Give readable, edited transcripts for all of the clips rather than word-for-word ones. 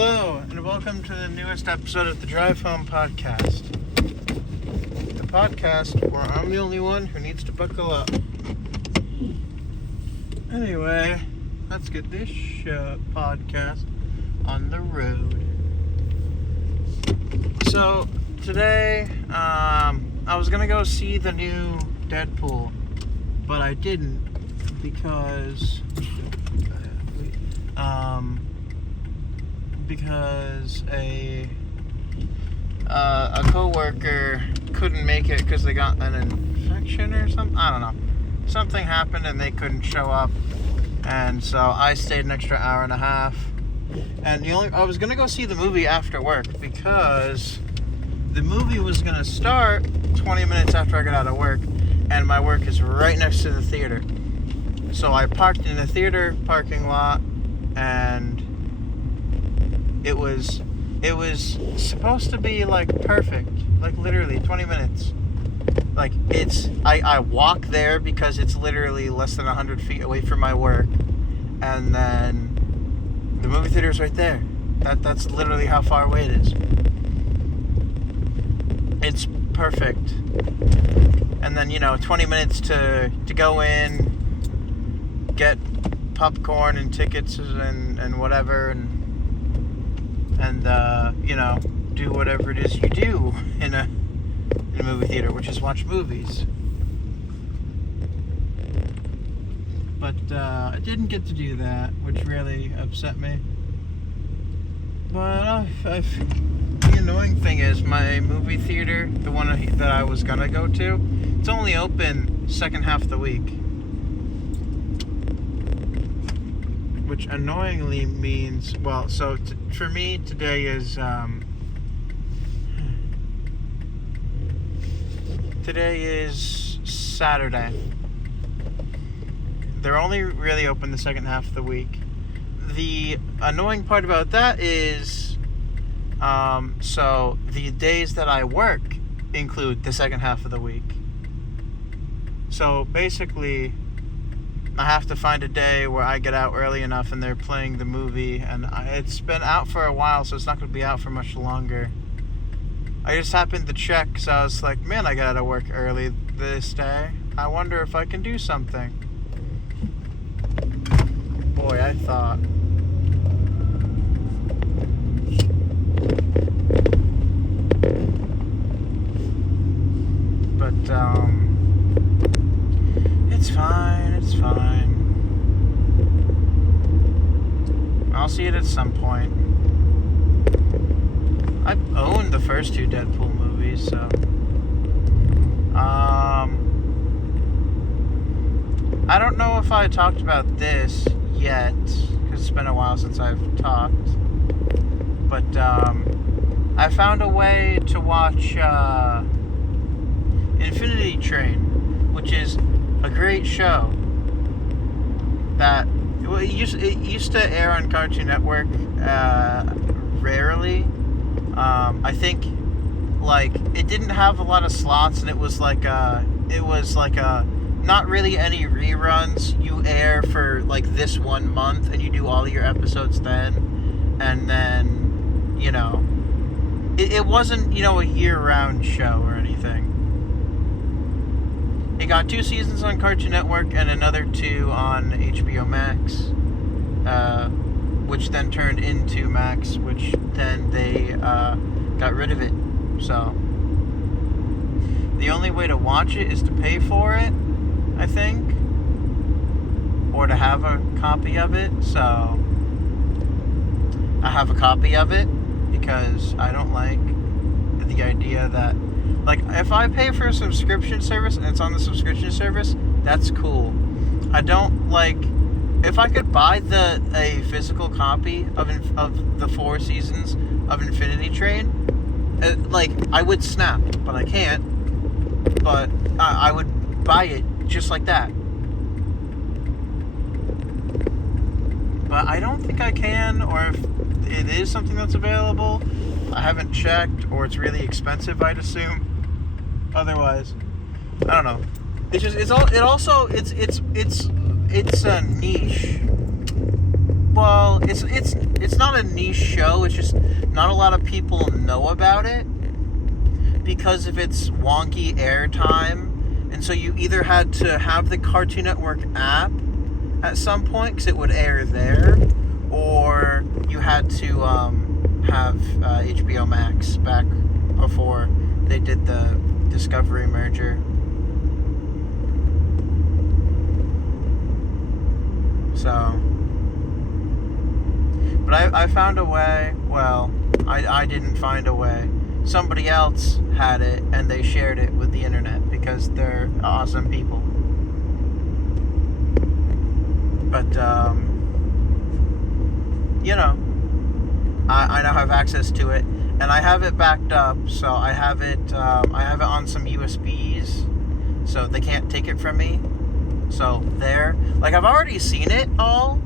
Hello, and welcome to the newest episode of the Drive Home Podcast. The podcast where I'm the only one who needs to buckle up. Anyway, let's get this podcast on the road. So, today, I was going to go see the new Deadpool, but I didn't because a coworker couldn't make it because they got an infection or something. I don't know. Something happened and they couldn't show up, and so I stayed an extra hour and a half. And I was gonna go see the movie after work because the movie was gonna start 20 minutes after I got out of work, and my work is right next to the theater. So I parked in the theater parking lot, and it was supposed to be like perfect, like literally 20 minutes. Like I walk there because it's literally less than 100 feet away from my work, and then the movie theater is right there. That's literally how far away it is. It's perfect. And then 20 minutes to go in, get popcorn and tickets and whatever, and do whatever it is you do in a movie theater, which is watch movies. But I didn't get to do that, which really upset me. But the annoying thing is my movie theater, the one that I was gonna go to, it's only open second half of the week. Which annoyingly means, for me, today is Saturday. They're only really open the second half of the week. The annoying part about that is, so the days that I work include the second half of the week. So basically, I have to find a day where I get out early enough and they're playing the movie, and it's been out for a while, so it's not going to be out for much longer. I just happened to check because I was like, man, I got out of work early this day. I wonder if I can do something. Boy, I thought. But, it's fine. I'll see it at some point. I've owned the first two Deadpool movies, so... I don't know if I talked about this yet, because it's been a while since I've talked. But, I found a way to watch, Infinity Train, which is a great show that it used to air on Cartoon Network rarely. I think it didn't have a lot of slots, and it was like a not really any reruns. You air for this 1 month and you do all your episodes then, and then it wasn't a year-round show or anything. It got 2 seasons on Cartoon Network and another 2 on HBO Max, which then turned into Max, which then they got rid of it. So the only way to watch it is to pay for it, I think, or to have a copy of it. So I have a copy of it because I don't like the idea that if I pay for a subscription service and it's on the subscription service, that's cool. I don't if I could buy a physical copy of the 4 seasons of Infinity Train, I would snap, but I can't. But I would buy it just like that. But I don't think I can, or if it is something that's available, I haven't checked, or it's really expensive, I'd assume. Otherwise, I don't know. It's a niche. well, it's not a niche show. It's just not a lot of people know about it because of its wonky airtime. And so you either had to have the Cartoon Network app at some point because it would air there, or you had to have HBO Max back before they did the Discovery merger. So, but I found a way. Well, I didn't find a way. Somebody else had it, and they shared it with the internet because they're awesome people. But, you know, I now have access to it, and I have it backed up, so I have it on some USBs, so they can't take it from me. So there, like, I've already seen it all,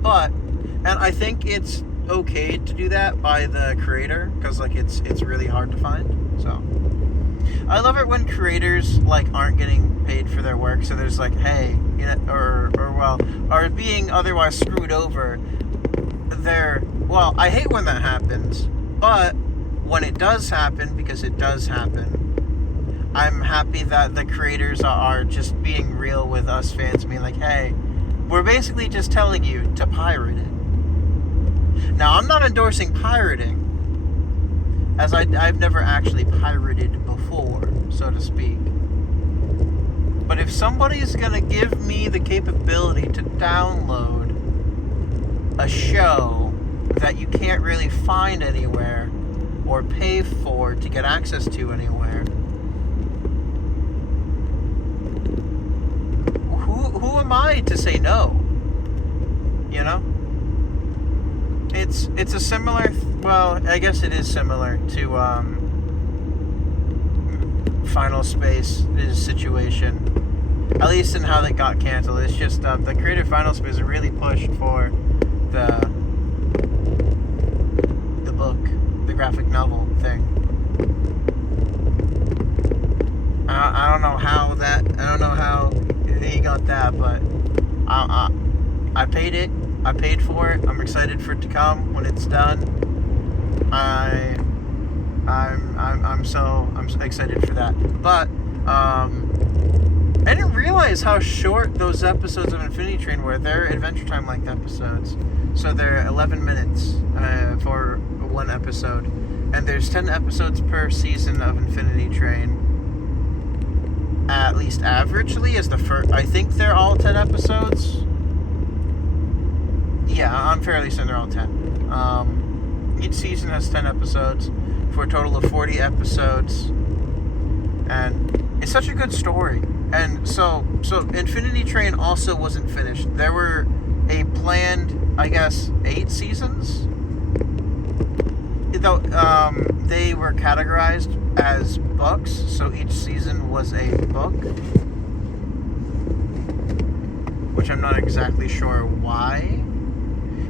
but, and I think it's okay to do that by the creator, because, like, it's really hard to find. So I love it when creators, like, aren't getting paid for their work, so there's like, hey, you know, or are being otherwise screwed over. Well, I hate when that happens, but when it does happen, because it does happen, I'm happy that the creators are just being real with us fans, being like, hey, we're basically just telling you to pirate it. Now, I'm not endorsing pirating, as I've never actually pirated before, so to speak. But if somebody's gonna give me the capability to download a show that you can't really find anywhere or pay for to get access to anywhere, who am I to say no? You know? It's a similar, well, I guess it is similar to Final Space's situation, at least in how they got canceled. It's just the creator of Final Space really pushed for the book, the graphic novel thing. I don't know how he got that, but I paid it. I paid for it. I'm excited for it to come when it's done. I'm so excited for that. But I didn't realize how short those episodes of Infinity Train were. They're Adventure Time length episodes, so they're 11 minutes for one episode, and there's 10 episodes per season of Infinity Train. At least averagely, as the first. I think they're all 10 episodes. Yeah, I'm fairly certain they're all 10. Each season has 10 episodes for a total of 40 episodes. And it's such a good story. And so Infinity Train also wasn't finished. There were a planned, I guess, 8 seasons. Though they were categorized as books, so each season was a book. Which I'm not exactly sure why.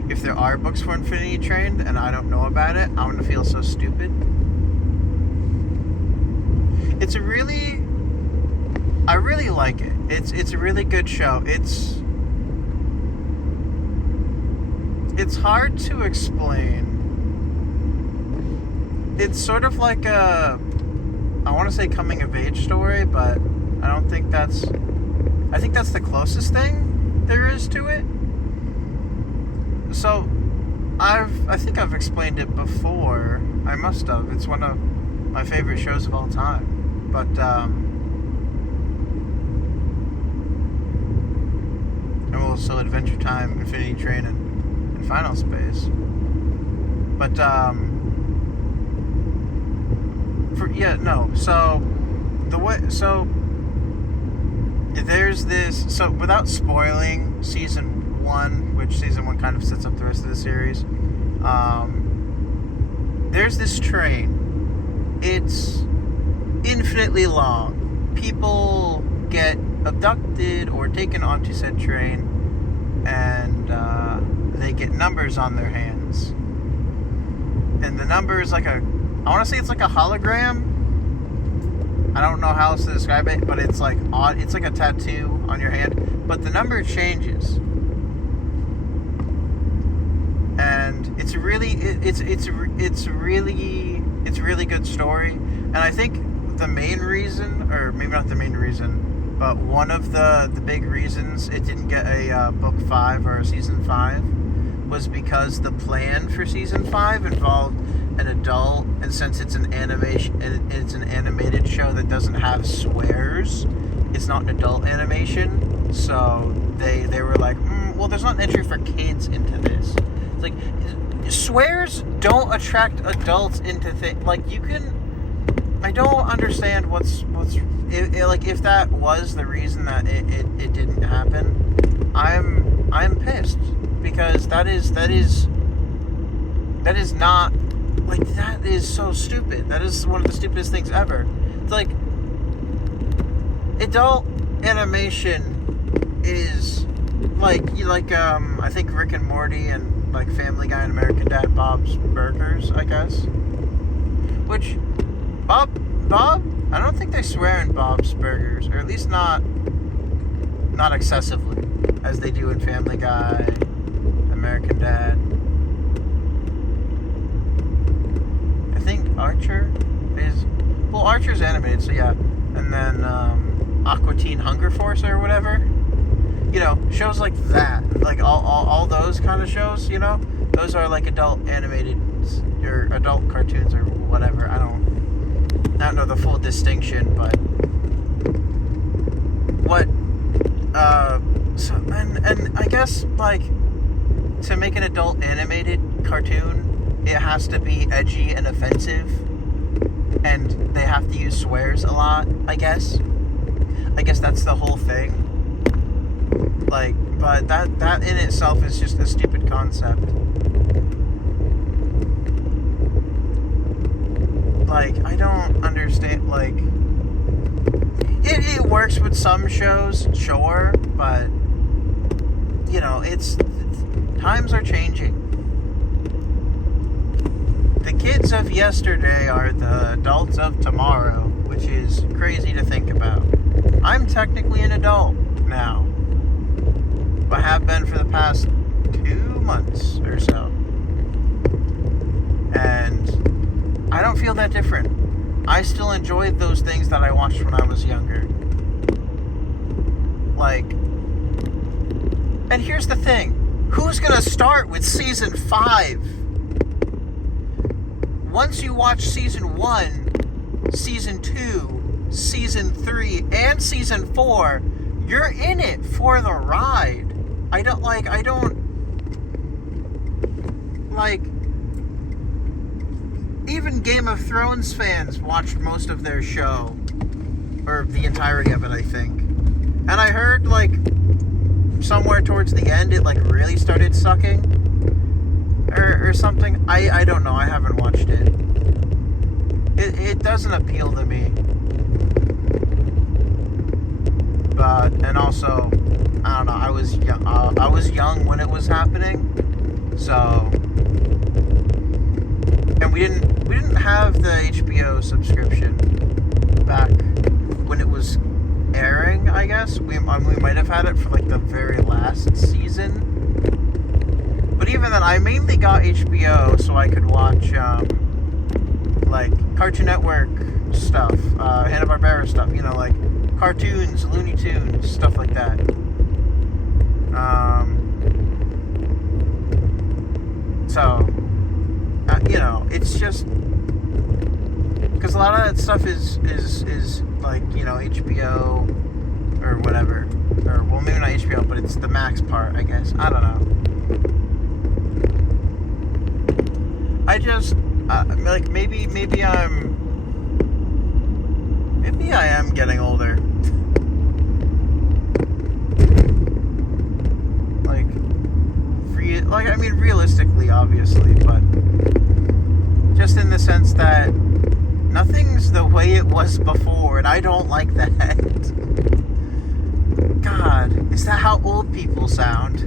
If there are books for Infinity Train and I don't know about it, I'm gonna feel so stupid. I really like it. It's a really good show. It's hard to explain. It's sort of like I want to say coming of age story, but I don't think I think that's the closest thing there is to it. So, I think I've explained it before. I must have. It's one of my favorite shows of all time. But, and also Adventure Time, Infinity Train, and Final Space. But, there's this, so without spoiling season 1, which season 1 kind of sets up the rest of the series, there's this train. It's infinitely long. People get abducted or taken onto said train, and they get numbers on their hands. And the number is like I want to say it's like a hologram. I don't know how else to describe it, but it's like odd. It's like a tattoo on your hand, but the number changes. really good story, and I think the main reason, or maybe not the main reason, but one of the big reasons it didn't get a book 5 or a season 5 was because the plan for season 5 involved an adult, and since it's an animated show that doesn't have swears, it's not an adult animation. So they were like, well, there's not an entry for kids into this. It's like, swears don't attract adults into things. Like, you can. I don't understand if that was the reason that it didn't happen. I'm pissed, because that is not, like, that is so stupid. That is one of the stupidest things ever. It's like, adult animation is like I think Rick and Morty and like Family Guy and American Dad, Bob's Burgers, I guess. Which Bob, I don't think they swear in Bob's Burgers, or at least not excessively, as they do in Family Guy, American Dad. I think Archer's animated, so yeah. And then Aqua Teen Hunger Force or whatever. You know, shows like that, like all those kind of shows, you know, those are like adult animated or adult cartoons or whatever. I don't know the full distinction, but what and I guess, like, to make an adult animated cartoon, it has to be edgy and offensive, and they have to use swears a lot, I guess that's the whole thing. Like, but that in itself is just a stupid concept. Like, I don't understand, like, it works with some shows, sure, but, you know, times are changing. The kids of yesterday are the adults of tomorrow, which is crazy to think about. I'm technically an adult now, but have been for the past 2 months or so. And I don't feel that different. I still enjoyed those things that I watched when I was younger. Like, and here's the thing. Who's gonna start with season 5? Once you watch season 1, season 2, season 3, and season 4, you're in it for the ride. I don't even Game of Thrones fans watched most of their show, or the entirety of it, I think. And I heard, like, somewhere towards the end, it, like, really started sucking, or something. I don't know, I haven't watched it. It doesn't appeal to me. But, and also, I don't know, I was young when it was happening, so, and we didn't have the HBO subscription back when it was airing, I guess. We might have had it for, like, the very last season, but even then, I mainly got HBO so I could watch, like, Cartoon Network stuff, Hanna-Barbera stuff, you know, like, cartoons, Looney Tunes, stuff like that. So, you know, it's just, because a lot of that stuff is like, you know, HBO or whatever, or, well, maybe not HBO, but it's the Max part, I guess. I don't know. I just, like, maybe I am getting older. I mean, realistically, obviously, but just in the sense that nothing's the way it was before, and I don't like that. God, is that how old people sound?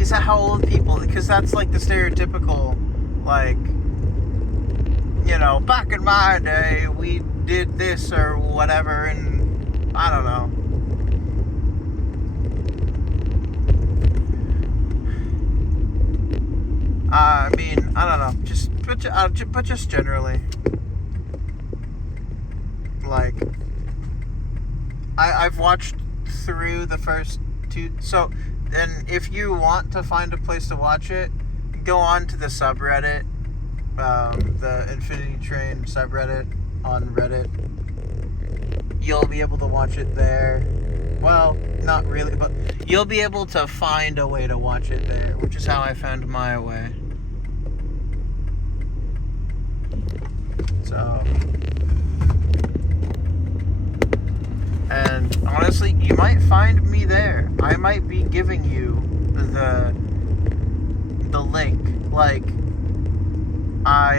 Is that how old people, because that's like the stereotypical, like, you know, back in my day, we did this or whatever, and I don't know. I don't know, but just generally, like, I've watched through the first two. So, and if you want to find a place to watch it, go on to the subreddit, the Infinity Train subreddit on Reddit. You'll be able to watch it there. Well, not really, but you'll be able to find a way to watch it there, which is how I found my way. So, and honestly, you might find me there. I might be giving you the link. Like, I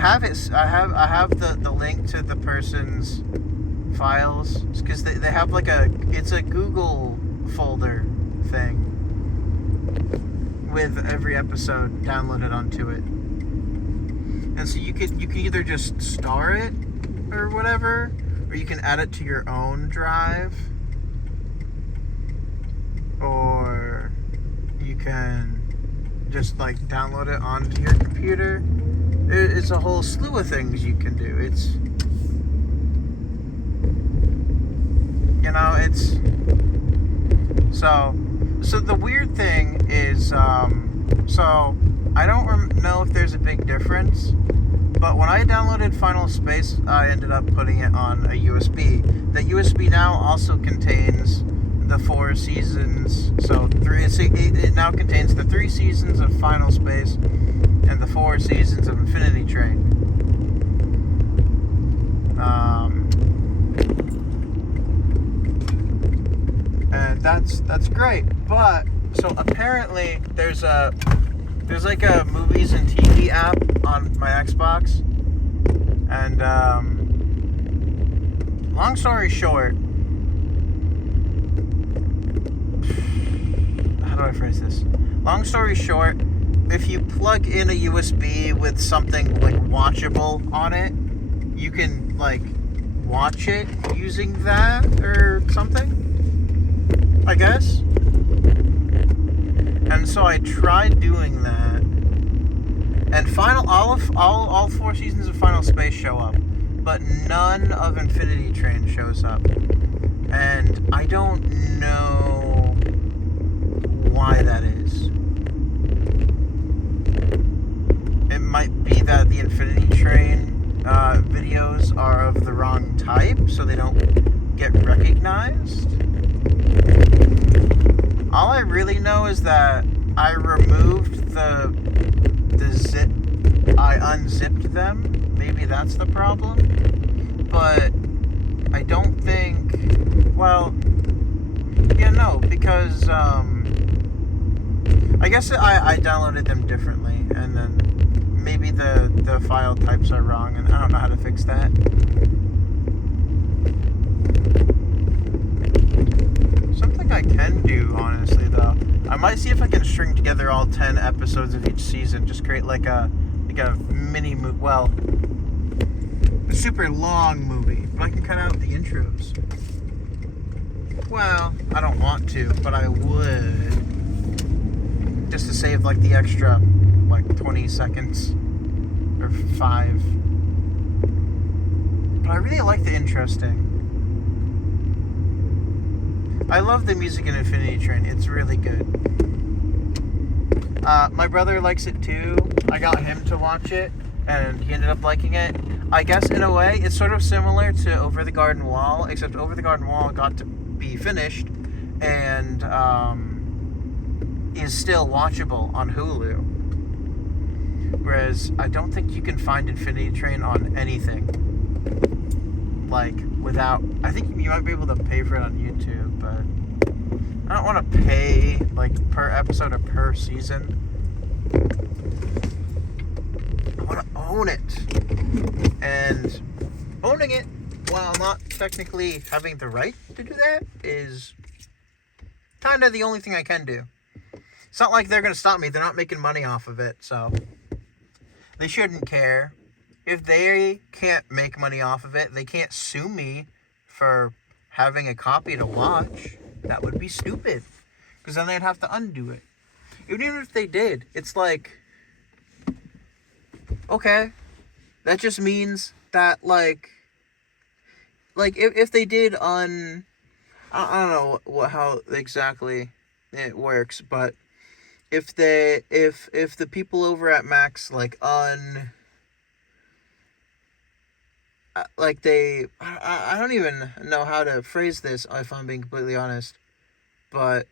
have it. I have the link to the person's files, because they have like it's a Google folder thing with every episode downloaded onto it. And so you can either just star it or whatever, or you can add it to your own drive, or you can just like download it onto your computer. It's a whole slew of things you can do. It's, you know, it's so the weird thing is, so I don't know if there's a big difference, but when I downloaded Final Space, I ended up putting it on a USB. That USB now also contains the 4 seasons, so it now contains the 3 seasons of Final Space and the 4 seasons of Infinity Train. And that's great, but so apparently there's like a movies and TV app on my Xbox, and long story short, how do I phrase this? Long story short, if you plug in a USB with something like watchable on it, you can like watch it using that or something, I guess. And so I tried doing that, and all 4 seasons of Final Space show up, but none of Infinity Train shows up, and I don't know why that is. It might be that the Infinity Train videos are of the wrong type, so they don't get recognized. All I really know is that I removed the zip. I unzipped them. Maybe that's the problem. But I don't think. Well, yeah, no, because I guess I downloaded them differently, and then maybe the file types are wrong, and I don't know how to fix that. Something I can do, honestly, though, I might see if I can string together all 10 episodes of each season. Just create like a mini movie. Well, a super long movie, but I can cut out the intros. Well, I don't want to, but I would, just to save like the extra like 20 seconds or 5. But I really like the interesting. I love the music in Infinity Train. It's really good. My brother likes it too. I got him to watch it, and he ended up liking it. I guess in a way, it's sort of similar to Over the Garden Wall, except Over the Garden Wall got to be finished and is still watchable on Hulu. Whereas I don't think you can find Infinity Train on anything. Like, without... I think you might be able to pay for it on YouTube, but I don't want to pay, like, per episode or per season. I want to own it. And owning it, while not technically having the right to do that, is kind of the only thing I can do. It's not like they're going to stop me. They're not making money off of it, so they shouldn't care. If they can't make money off of it, they can't sue me for having a copy to watch. That would be stupid, because then they'd have to undo it. Even if they did, it's like, Okay, that just means that if they did I don't know how exactly it works, but if the people over at Max I don't even know how to phrase this if I'm being completely honest, but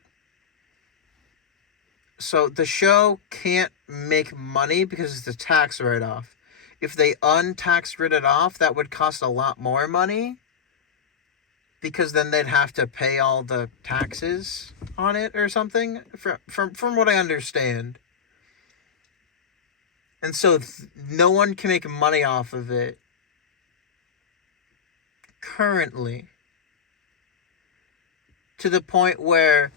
so the show can't make money because it's a tax write-off. If they untax write it off, that would cost a lot more money because then they'd have to pay all the taxes on it or something from what I understand. And so no one can make money off of it currently, to the point where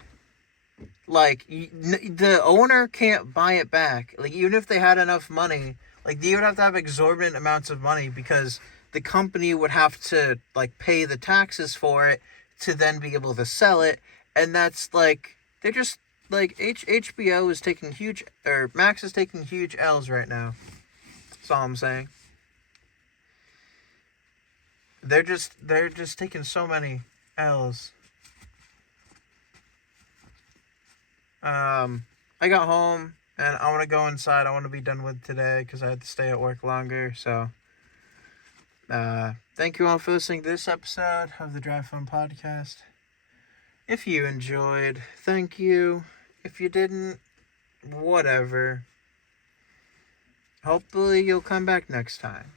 the owner can't buy it back. Like, even if they had enough money, like, you would have to have exorbitant amounts of money because the company would have to pay the taxes for it to then be able to sell it. And that's they're just HBO is taking huge, or Max is taking huge L's right now. That's all I'm saying. They're just taking so many L's. I got home and I want to go inside. I want to be done with today because I had to stay at work longer. So, thank you all for listening to this episode of the Drive Fun Podcast. If you enjoyed, thank you. If you didn't, whatever. Hopefully you'll come back next time.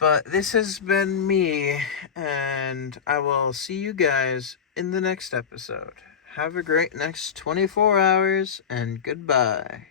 But this has been me, and I will see you guys in the next episode. Have a great next 24 hours, and goodbye.